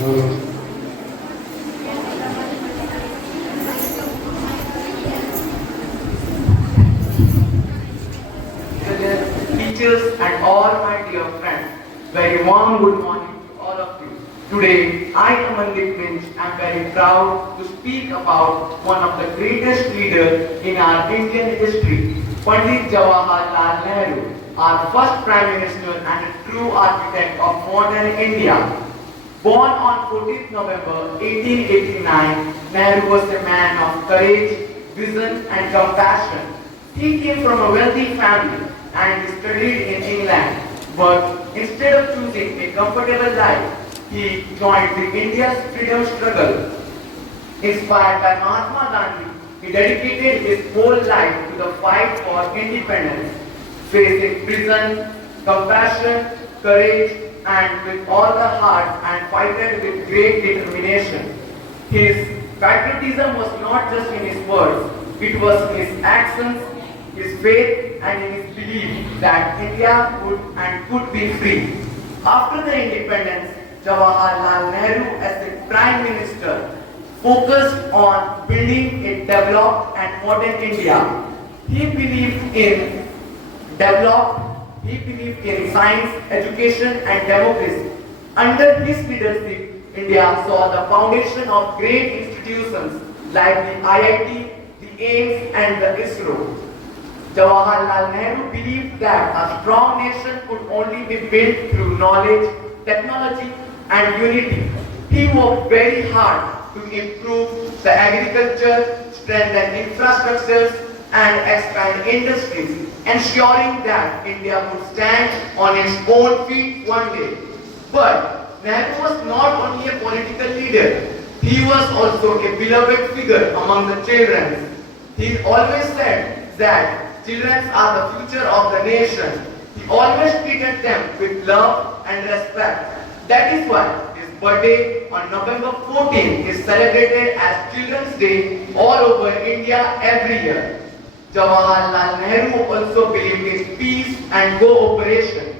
Teachers and all my dear friends, very warm good morning to all of you. Today, I, Amandeep Minch, am very proud to speak about one of the greatest leaders in our Indian history, Pandit Jawaharlal Nehru, our first Prime Minister and a true architect of modern India. Born on 14th November 1889, Nehru was a man of courage, vision and compassion. He came from a wealthy family and studied in England, but instead of choosing a comfortable life, he joined the India's freedom struggle. Inspired by Mahatma Gandhi, he dedicated his whole life to the fight for independence, facing prison, compassion, courage, and with all the heart and fighted with great determination. His patriotism was not just in his words, it was in his actions, his faith, and in his belief that India could be free. After the independence, Jawaharlal Nehru as the Prime Minister focused on building a developed and modern India. He believed in science, education and democracy. Under his leadership, India saw the foundation of great institutions like the IIT, the AIIMS and the ISRO. Jawaharlal Nehru believed that a strong nation could only be built through knowledge, technology and unity. He worked very hard to improve the agriculture, strengthen infrastructures and expand industries, ensuring that India would stand on its own feet one day. But Nehru was not only a political leader, he was also a beloved figure among the children. He always said that children are the future of the nation. He always treated them with love and respect. That is why his birthday on November 14th is celebrated as Children's Day all over India every year. Jawaharlal Nehru also believed in peace and cooperation.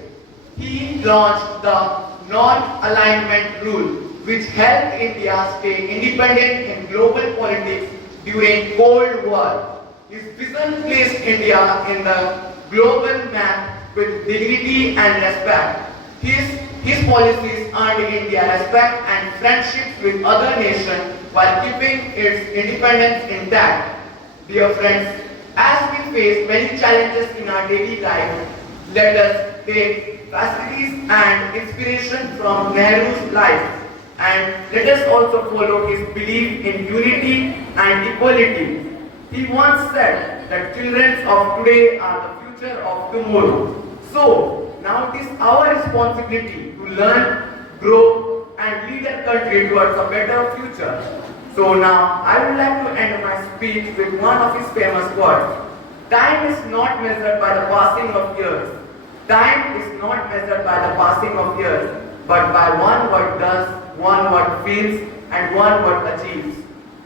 He launched the non-alignment rule, which helped India stay independent in global politics during Cold War. His vision placed India in the global map with dignity and respect. His policies earned India respect and friendships with other nations while keeping its independence intact. Dear friends, as we face many challenges in our daily life, let us take facilities and inspiration from Nehru's life, and let us also follow his belief in unity and equality. He once said that children of today are the future of tomorrow. So, now it is our responsibility to learn, grow and lead our country towards a better future. So now, I would like to end my speech with one of his famous words. Time is not measured by the passing of years. Time is not measured by the passing of years, but by one what does, one what feels and one what achieves.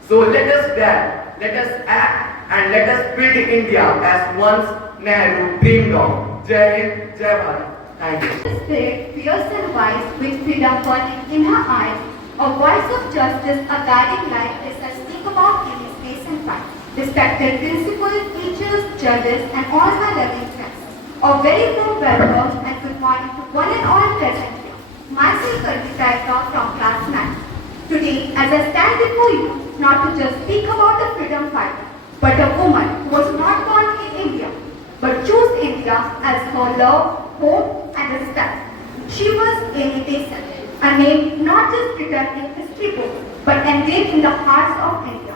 So let us dare, let us act and let us build India as once Nehru dreamed of. Jai Hind, Jai Bharat. Thank you. Spirit, fierce and wise, with freedom burning in her eyes, a voice of justice, a guiding light, is I speak about in his face and pride. Respected principals, teachers, judges, and all my loving friends. A very warm welcome and good morning to one and all present here. Myself, Karmita from class 9. Today, as I stand before you, not to just speak about a freedom fighter, but a woman who was not born in India, but chose India as her love, hope, and respect. She was Annie Besant, a name not just written in history books, but engraved in the hearts of India.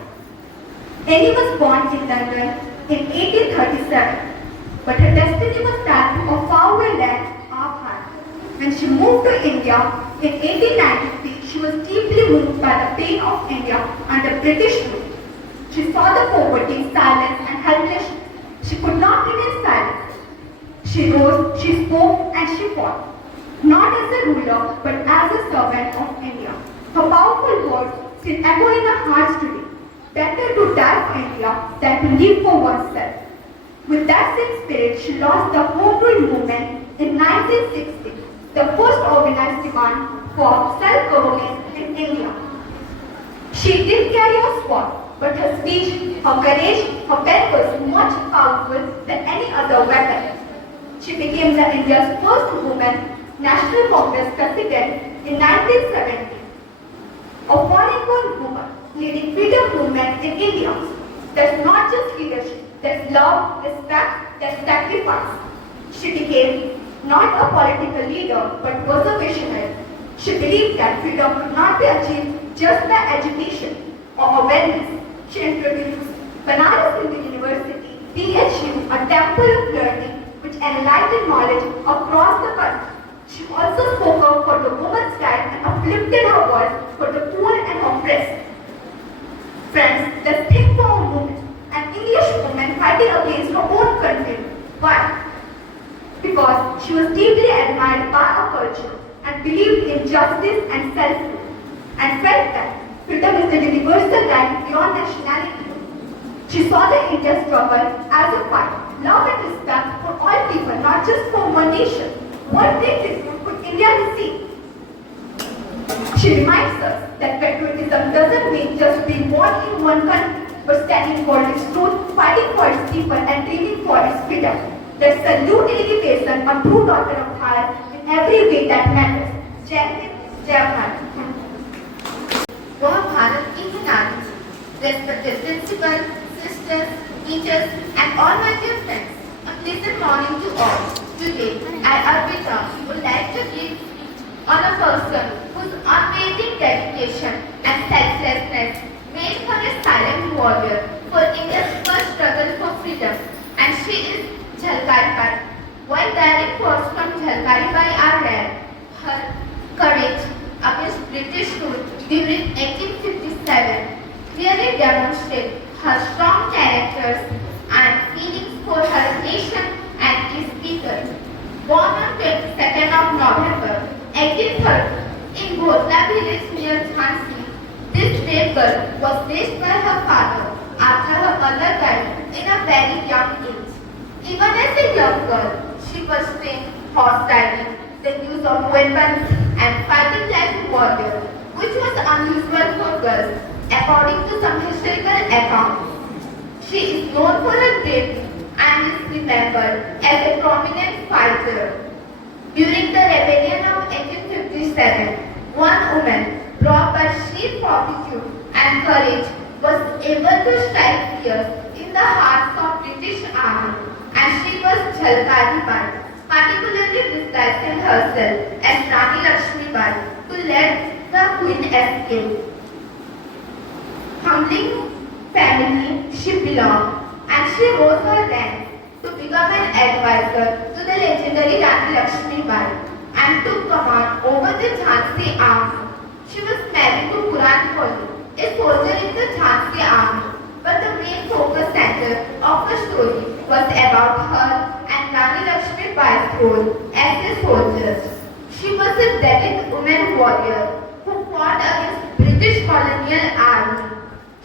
Annie was born in London in 1837, but her destiny was that to a faraway land of her. When she moved to India in 1893, she was deeply moved by the pain of India under British rule. She saw the poverty, silence, and helplessness. She could not remain silent. She rose, she spoke, and she fought, not as a ruler, but as a servant of India. Her powerful words still echo in our hearts today. Better to die for India than to live for oneself. With that same spirit, she launched the Home Rule movement in 1960, the first organized demand for self-government in India. She did carry a sword, but her speech, her courage, her pen was much powerful than any other weapon. She became the India's first woman National Congress president in 1970. A foreign-born woman leading freedom movement in India. That's not just leadership, that's love, respect, that's sacrifice. She became not a political leader, but was a visionary. She believed that freedom could not be achieved just by education or awareness. She introduced Banaras Hindu University, BHU, a temple of learning which enlightened knowledge across the country. She also spoke up for the woman's rights and uplifted her voice for the poor and oppressed. Friends, let's think for a moment. An English woman fighting against her own country. Why? Because she was deeply admired by our culture and believed in justice and self-rule, and felt that freedom is a universal right beyond nationality. She saw the Indian struggle as a fight, love and respect for all people, not just for one nation. What great tribute could India receive? She reminds us that patriotism doesn't mean just being born in one country, but standing for its truth, fighting for its people, and dreaming for its freedom. Let's salute Lady Pearson, a true daughter of Bharat, in every way that matters. Jai Hind, Jai Bharat. वह भारत की ही नारी थी. Respected principal, sisters, teachers, and all my dear friends, a pleasant morning to all. Today, I, Arpita, would like to give on a person whose unwavering dedication and selflessness made her a silent warrior for India's first struggle for freedom, and she is Jhalkari Bai. While direct quotes from Jhalkari Bai are rare, her courage against British rule during 1857 clearly demonstrates her strong characters and feelings for her nation and its people. Born on 22nd of November 1830 in Bhotla village near Jhansi, this brave girl was raised by her father after her mother died in a very young age. Even as a young girl, she was trained horse riding, the use of weapons, and fighting like a warrior, which was unusual for girls, according to some historical accounts. She is known for her bravery and is remembered as a prominent fighter. During the rebellion of 1857, one woman, brought by sheer fortitude and courage, was able to strike fear in the hearts of British army, and she was Jhalkari Bai, particularly disguising herself as Rani Lakshmi Bai to let the queen escape. Humbling family she belonged, and she rose her rank to become an advisor to the legendary Rani Lakshmi Bai and took command over the Jhansi army. She was married to Puran Koli, a soldier in the Jhansi army, but the main focus center of the story was about her and Rani Lakshmi Bai's role as a soldier. She was a Dalit woman warrior who fought against British colonial army.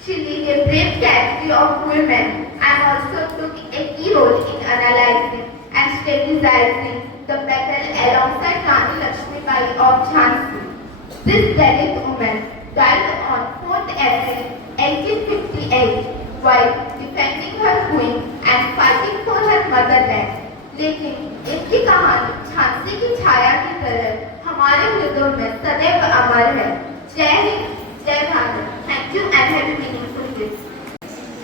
She led a brave category of women and also took a key role in analyzing and strategizing the battle alongside Rani Lakshmi Bai of Jhansi. This Dalit woman died on 4th April 1858 while defending her queen and fighting for her motherland. लेकिन इनकी कहानी झांसी की छाया की तरह हमारे हृदयों में सदैव अमर है. जय हिंद, जय Bharat. Thank you and have a meaningful day.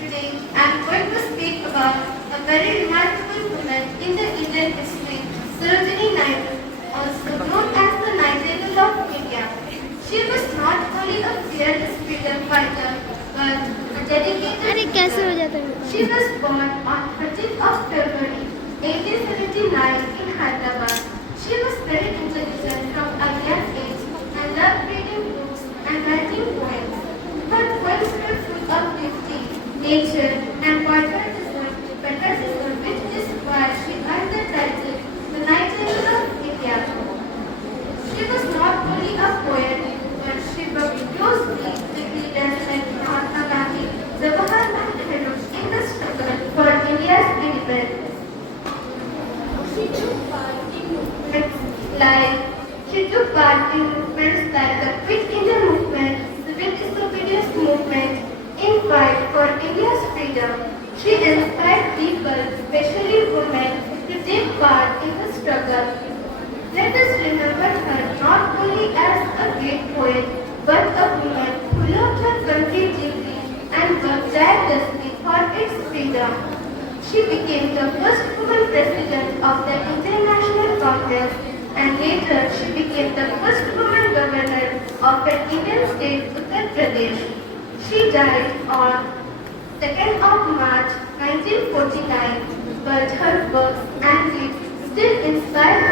Today, I am going to speak about a very remarkable woman in the Indian history, Sarojini Naidu, also known as the Nightingale of India. She was not only a fearless freedom fighter, but a dedicated. She was born on 13th of February 1879 in Hyderabad. She was very intelligent from a young age and loved reading books and writing poems. Her poems were full of beauty, nature, and patriotism, which is why she earned the title the Nightingale of India. She was not only a poet, but she worked closely with leaders like Mahatma Gandhi, Jawaharlal Nehru in the struggle for India's independence. She took part in movements poet, but a woman who loved her country deeply and worked tirelessly for its freedom. She became the first woman president of the International Congress, and later she became the first woman governor of the Indian state Uttar Pradesh. She died on 2nd of March 1949, but her works and deeds still inspire us.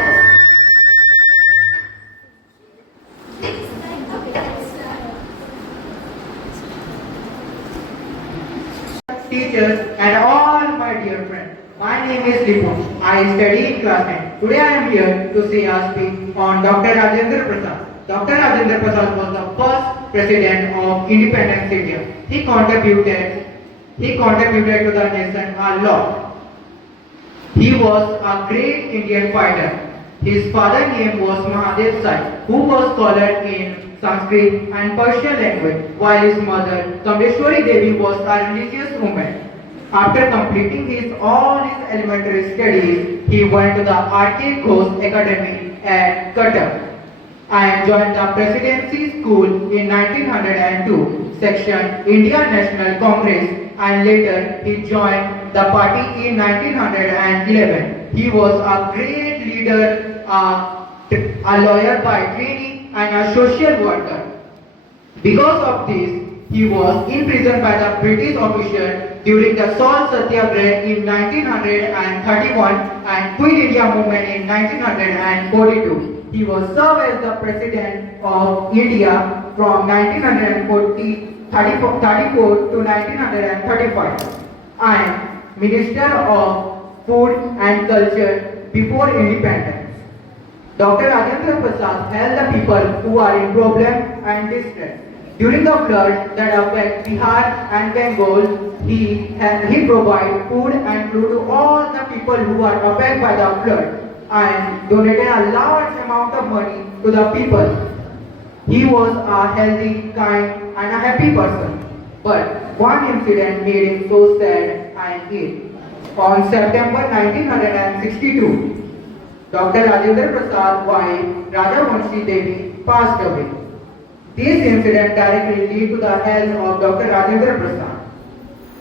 Teachers and all my dear friends. My name is Lipun. I study in class 10. Today I am here to say a speech on Dr. Rajendra Prasad. Dr. Rajendra Prasad was the first president of independence India. He contributed to the nation a lot. He was a great Indian fighter. His father's name was Mahadev Sai, who was scholar in Sanskrit and Persian language, while his mother, Kameshwari Devi, was a religious woman. After completing all his elementary studies, he went to the R.K. Ghosh Academy at Cuttack and joined the Presidency School in 1902, section Indian National Congress, and later he joined the party in 1911. He was a great leader, a lawyer by training and a social worker. Because of this, he was imprisoned by the British official during the Salt Satyagraha in 1931 and Quit India movement in 1942. He was served as the President of India from 1934 to 1935 and Minister of Food and Culture before independence. Dr. Rajendra Prasad helped the people who are in problem and distress. During the flood that affect Bihar and Bengal, he provided food and food to all the people who are affected by the flood and donated a large amount of money to the people. He was a healthy, kind and a happy person. But one incident made him so sad and ill. On September 1962, Dr. Rajendra Prasad's wife, Rajavanshi Devi, passed away. This incident directly led to the health of Dr. Rajendra Prasad,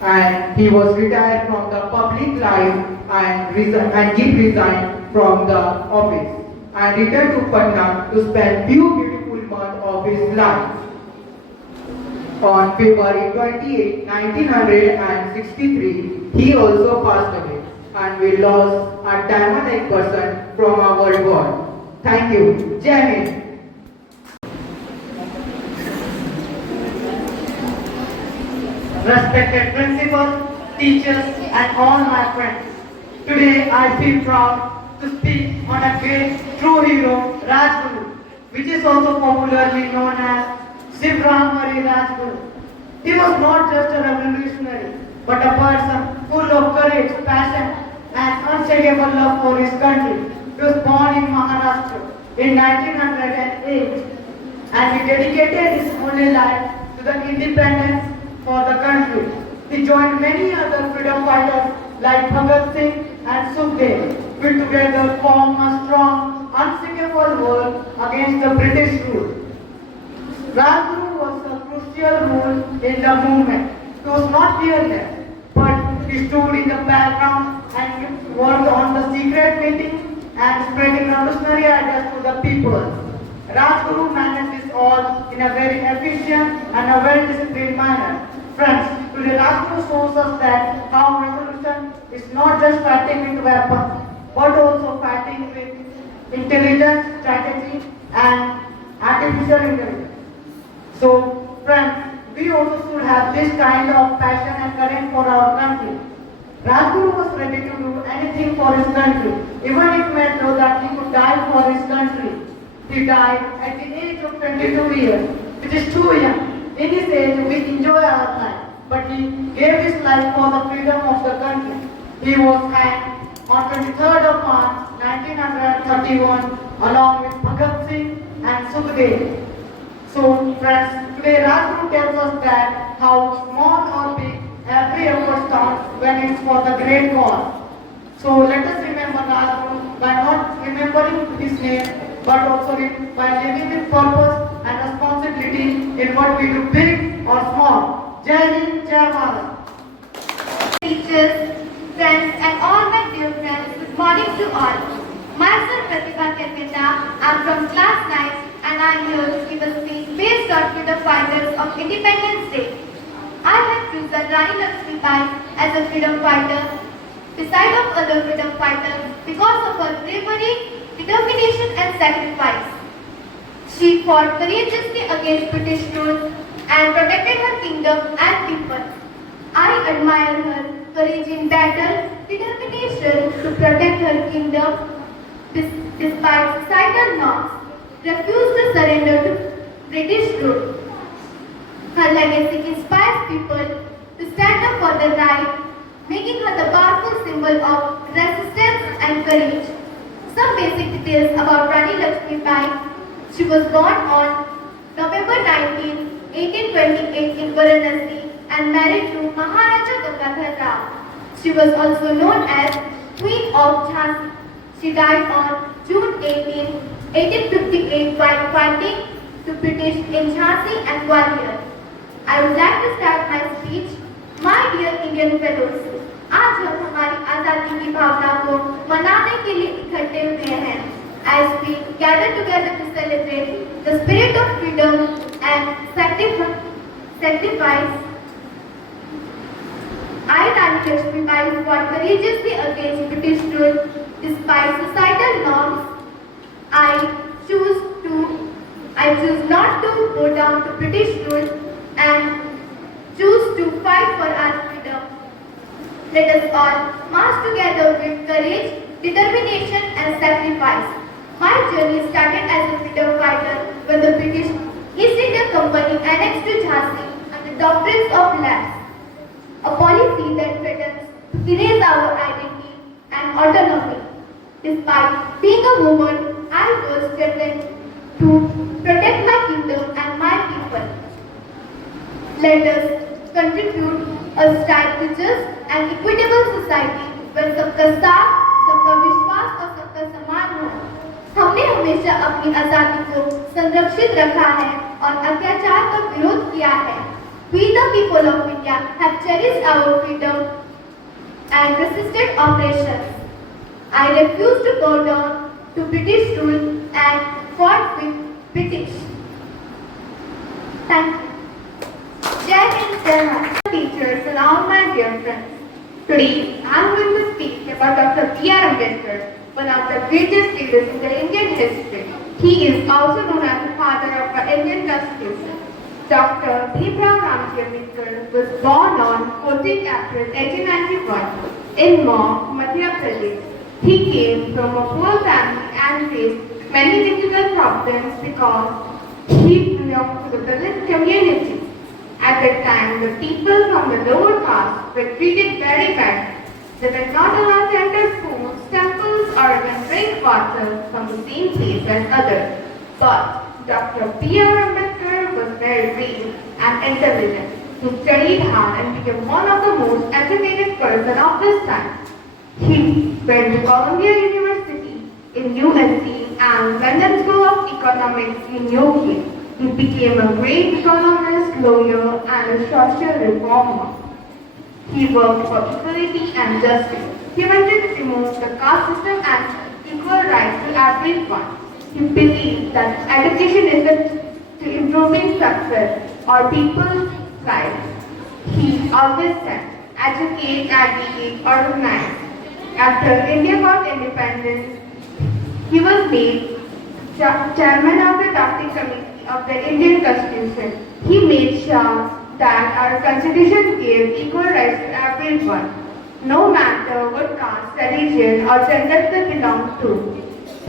and he was retired from the public life and resigned from the office and returned to Patna to spend few beautiful months of his life. On February 28, 1963, he also passed away, and we lost a diamond-like person from our world. Thank you. Jai Hind. Respected principals, teachers, and all my friends. Today I feel proud to speak on a great true hero, Rajguru, which is also popularly known as Shivram Hari Rajguru. He was not just a revolutionary, but a person full of courage, passion, and unshakable love for his country. He was born in Maharashtra in 1908, and he dedicated his only life to the independence for the country. He joined many other freedom fighters like Bhagat Singh and Sukhdev, who together formed a strong, unshakable world against the British rule. Rajguru was a crucial role in the movement. He was not fearless, but he stood in the background and worked on the secret meetings and spreading revolutionary ideas to the people. Rajguru managed this all in a very efficient and a well-disciplined manner. Friends, today Rajguru shows us that how revolution is not just fighting with weapons, but also fighting with intelligence, strategy, and artificial intelligence. So, friends, we also should have this kind of passion and courage for our country. Rajguru was ready to do anything for his country, even if he know that he could die for his country. He died at the age of 22 years, which is too young. In his age, we enjoy our life, but he gave his life for the freedom of the country. He was hanged on 23rd of March 1931 along with Bhagat Singh and Sukhdev. So friends, today Rajguru tells us that how small or big every effort counts when it's for the great cause. So let us remember Rajguru by not remembering his name, but also by living with purpose and responsibility we do big or small. Jai Hind, Jai Bharat. Teachers, friends, and all my dear friends, good morning to all. Myself Pratibha Kalpita, I'm from class 9 and I'm here to give a speech based on freedom fighters of Independence Day. I have chosen Rani Lakshmibai as a freedom fighter beside of other freedom fighters because of her bravery, determination and sacrifice. She fought courageously against British rule and protected her kingdom and people. I admire her courage in battle, determination to protect her kingdom despite societal norms, refused to surrender to British rule. Her legacy inspires people to stand up for their right, making her the powerful symbol of resistance and courage. Some basic details about Rani Lakshmibai. She was born on November 19, 1828 in Varanasi and married to Maharaja Gangadhar Rao. She was also known as Queen of Jhansi. She died on June 18, 1858 while fighting the British in Jhansi and Gwalior. I would like to start my speech. My dear Indian fellows, आज हम हमारी आजादी की भावना को मनाने के लिए इकट्ठे हुए हैं. As we gather together to celebrate the spirit of freedom and sacrifice, I, Rani Lakshmibai, fought courageously against British rule despite societal norms. I choose not to go down to British rule and choose to fight for our freedom. Let us all march together with courage, determination and sacrifice. My journey started as a freedom fighter when the British East India Company annexed to Jhansi under doctrines of lapse, a policy that threatens to erase our identity and autonomy. Despite being a woman, I was determined to protect my kingdom and my people. Let us contribute a style to just and equitable society where सबका साथ, सबका विश्वास और सबका सम्मान हो. हमने हमेशा अपनी आजादी को संरक्षित रखा है और अत्याचार का विरोध किया है. We the people of India have cherished our freedom and resisted oppressions. I refuse to go down to British rule and fought with British. Thank you. Jai Hind, Jai Bharat. Teachers and all my dear friends. Today I am going to speak about Dr. B.R. Ambedkar, one of the greatest leaders in the Indian history. He is also known as the father of the Indian Constitution. Dr. Bhimrao Ramji Ambedkar was born on 14 April 1891 in Mau, Madhya Pradesh. He came from a poor family and faced many difficult problems because he belonged to the Dalit community. At that time, the people from the lower caste were treated very badly. They were not allowed to enter schools, temples, or even drink water from the same place as others. But Dr. B.R. Ambedkar was very brave and intelligent. He studied hard and became one of the most educated person of this time. He went to Columbia University in USC and London School of Economics in UK. He became a great economist, lawyer, and a social reformer. He worked for equality and justice. He wanted to remove the caste system and equal rights to everyone. He believed that education is the to improving success or people's lives. He always said, educate, advocate, organize. After India got independence, he was made chairman of the drafting committee of the Indian Constitution. He made sure that our Constitution gave equal rights to everyone, no matter what caste, religion or gender they belonged to.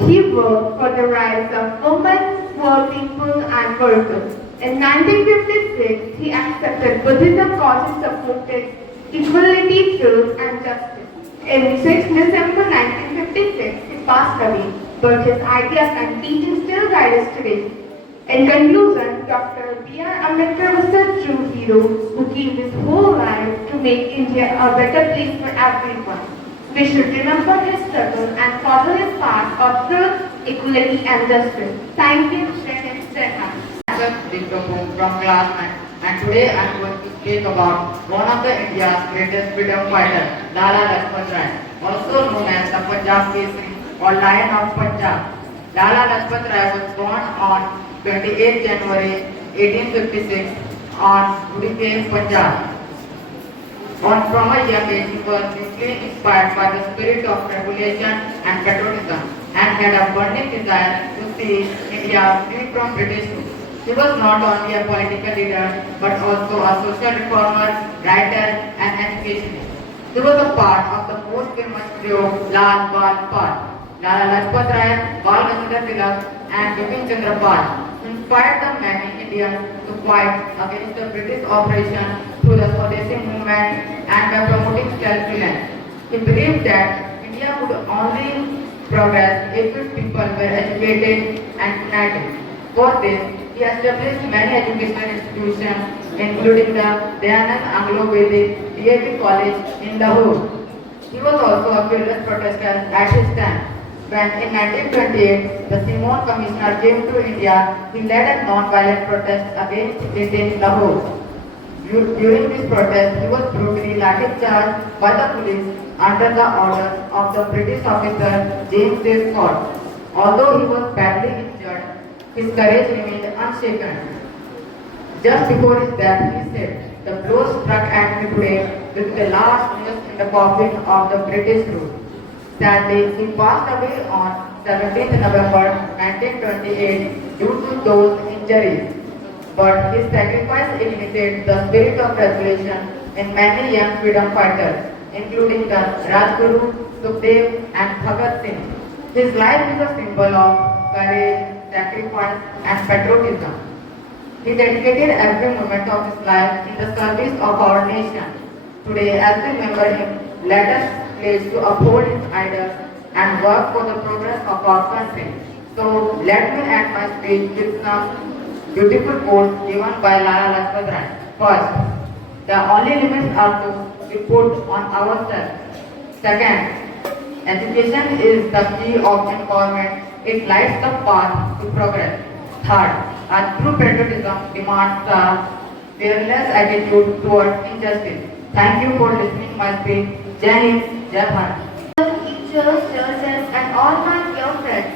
He worked for the rights of women, poor people and workers. In 1956, he accepted Buddhism cause he supported equality, truth and justice. In 6 December 1956, he passed away, but his ideas and teachings still guide us today. In conclusion, Dr. B.R. Ambedkar was a true hero who gave his whole life to make India a better place for everyone. We should remember his struggle and follow his path of truth, equality and justice. Thank you, Jai Hind, Jai Bharat. from class 9, and today I am going to speak about one of the India's greatest freedom fighters, Lala Lajpat Rai, also known as the Punjab Kesari or Lion of Punjab. Lala Lajpat Rai was born on 28 January 1856 on Gurgaon, Punjab. From a young age, he was deeply inspired by the spirit of revolution and patriotism and had a burning desire to see India free from British rule. He was not only a political leader but also a social reformer, writer and educationist. He was a part of the most famous trio Lal Bal Pal. Lala Lajpat Rai, Bal Gangadhar Tilak and Bipin Chandra Pal inspired the many Indians to fight against the British operation through the Swadeshi movement and by promoting self-reliance. He believed that India would only progress if its people were educated and united. For this, he established many educational institutions, including the Dayanand Anglo-Vedic DAV College in Lahore. He was also a fearless protester at his time. When in 1928 the Simon Commissioner came to India, he led a non-violent protest against it in Lahore. During this protest, he was brutally lathi-charged by the police under the orders of the British officer James A. Scott. Although he was badly injured, his courage remained unshaken. Just before his death, he said, "The blow struck at me today will be the last nail in the coffin of the British rule." Sadly, he passed away on 17th November 1928 due to those injuries. But his sacrifice ignited the spirit of revolution in many young freedom fighters, including the Rajguru, Sukhdev and Bhagat Singh. His life is a symbol of courage, sacrifice and patriotism. He dedicated every moment of his life in the service of our nation. Today, as we remember him, let us pledge to uphold his ideals and work for the progress of our country. So, let me end my speech with some beautiful quotes given by Lala Lajpat Rai. First, the only limits are to be put on ourselves. Second, education is the key of empowerment. It lights the path to progress. Third, our true patriotism demands a fearless attitude towards injustice. Thank you for listening my speech. Jai Hind, Jai Bharat. Teachers, nurses, and all my dear friends.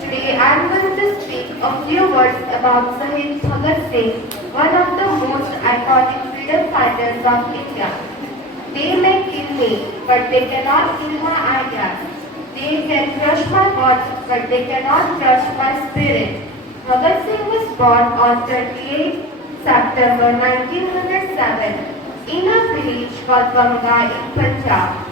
Today I am going to speak a few words about Shahid Bhagat Singh, one of the most iconic freedom fighters of India. They may kill me, but they cannot kill my ideas. They can crush my body, but they cannot crush my spirit. Bhagat Singh was born on 28 September 1907 in a village called Banga in Punjab.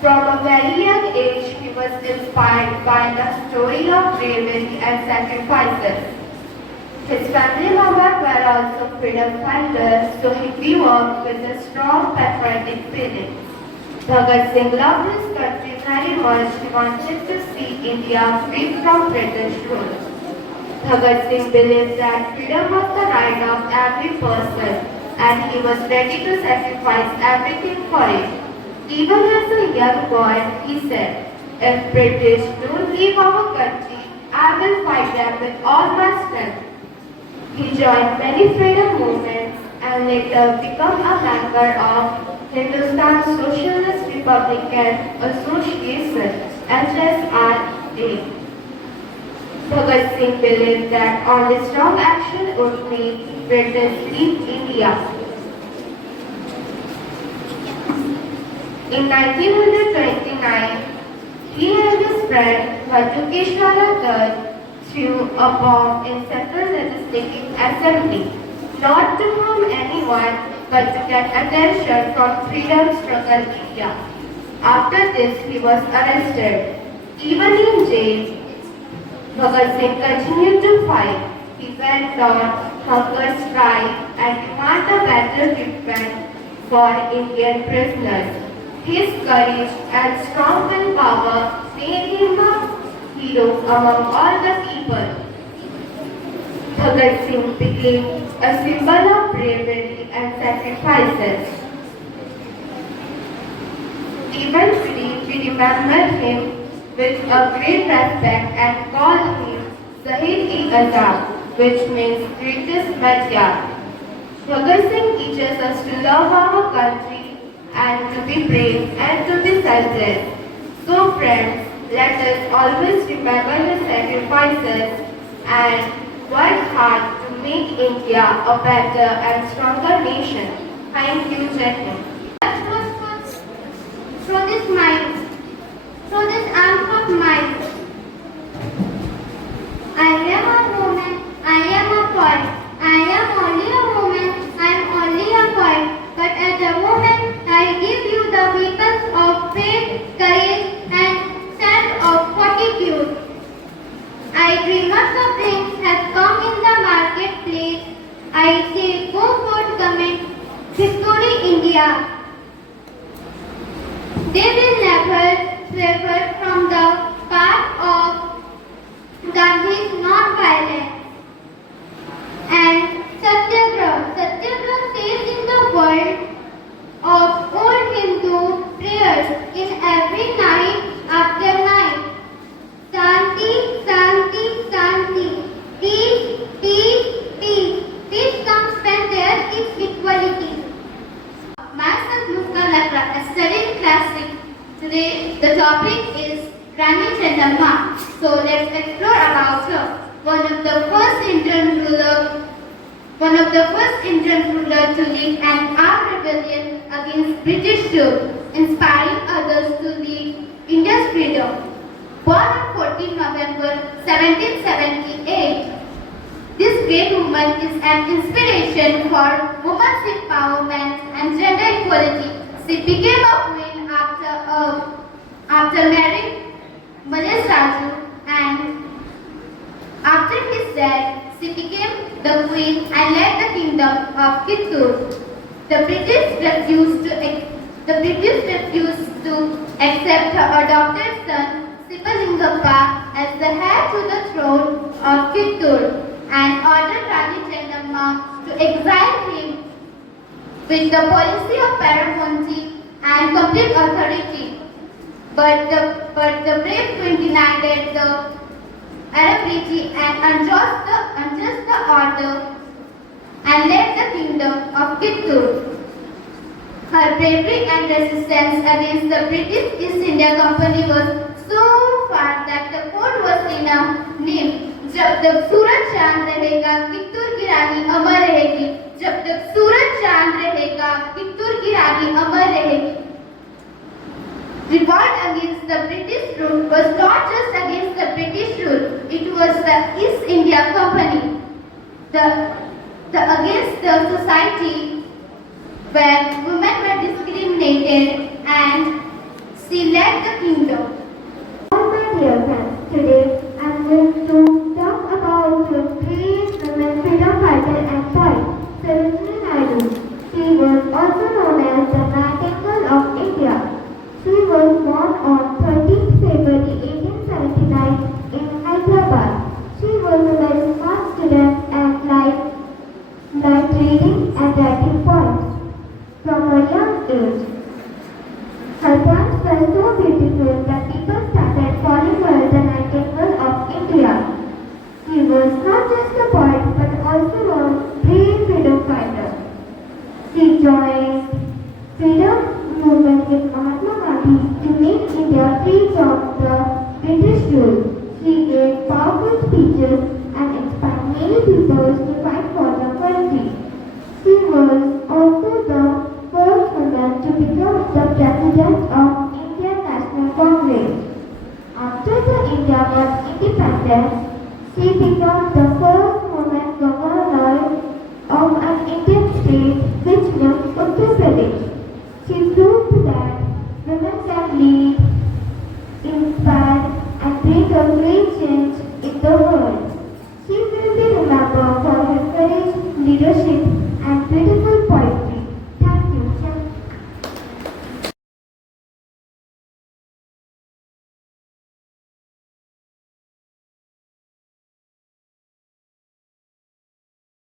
From a very young age, he was inspired by the story of bravery and sacrifices. His family members were also freedom fighters, so he grew up with a strong patriotic feeling. Bhagat Singh loved his country very much. He wanted to see India free from British rule. Bhagat Singh believed that freedom was the right of every person, and he was ready to sacrifice everything for it. Even as a young boy, he said, "If British don't leave our country, I will fight them with all my strength." He joined many freedom movements and later became a member of Hindustan Socialist Republican Association (HSRA). Bhagat Singh believed that only strong action would make British leave India. In 1929, he and his friend Madhukeshwara Dutt threw a bomb in Central Legislative Assembly, not to harm anyone but to get attention from Freedom Struggle India. After this, he was arrested. Even in jail, Bhagat Singh continued to fight. He went on hunger strike and demanded better treatment for Indian prisoners. His courage and strong willpower made him a hero among all the people. Bhagat Singh became a symbol of bravery and sacrifices. Even today, we remember him with a great respect and call him Shahid-e-Azam. which means greatest backyard. Bhagat Singh teaches us to love our country and to be brave and to be selfless. So friends, let us always remember the sacrifices and work hard to make India a better and stronger nation. Thank you, Jai Hind. Through this mind, through this arms of mine, I am a woman, I am a boy, I am only a woman, I am only a boy. But as a woman, I give you the weapons of faith, courage, and sense of fortitude. I dreamers of things have come in the marketplace. I say, go forth, government, victory India. They will never waver from the path of Gandhi's non-violence and Satyagraha. Satyagraha says in the world of old Hindu prayers in every night after night. Shanti, Shanti, Shanti. Peace, peace, peace. Peace comes when there is equality. Myself Muskan Lakra, studying class 6. Today the topic is Rani Chennamma. So let's explore about her. One of the first Indian ruler to lead an armed rebellion against British rule, inspiring others to lead India's freedom. Born on 14 November 1778, this great woman is an inspiration for women's empowerment and gender equality. She became a queen after marrying Malayas Raju, and after his death, she became the queen and led the kingdom of Kittur. The British refused to accept her adopted son Sibalingappa as the heir to the throne of Kittur and ordered Rani Chennamma to exile him with the policy of paramountcy and complete authority. But the brave queen denied the arbitrary and unjust the order and led the kingdom of Kittur. Her bravery and resistance against the British East India Company was so far that the code was in a name. जब तक सूरज चांद रहेगा कित्तूर की रानी अमर रहेगी. जब तक सूरज चांद रहेगा कित्तूर की रानी अमर रहेगी. Revolt against the British rule was not just against the British rule, it was the East India Company. Against the society where women were discriminated, and she led the kingdom. All my dear friends, today I am going to talk about the great women freedom fighter and poet, Sarojini Naidu. She was also known as the Nightingale of India. She was born on 13th February 1879 in Hyderabad. She was a very smart student and liked reading and writing poems from a young age. Her poems were so beautiful that people started calling her the Nightingale of India. She was not just a poet but also a brave freedom fighter. She joined freedom movement with Mahatma Gandhi to make India free from the British rule. She gave powerful speeches and inspired many people to fight for the country. She was also the first woman to become the president of Indian National Congress. After the India was independent, she became the first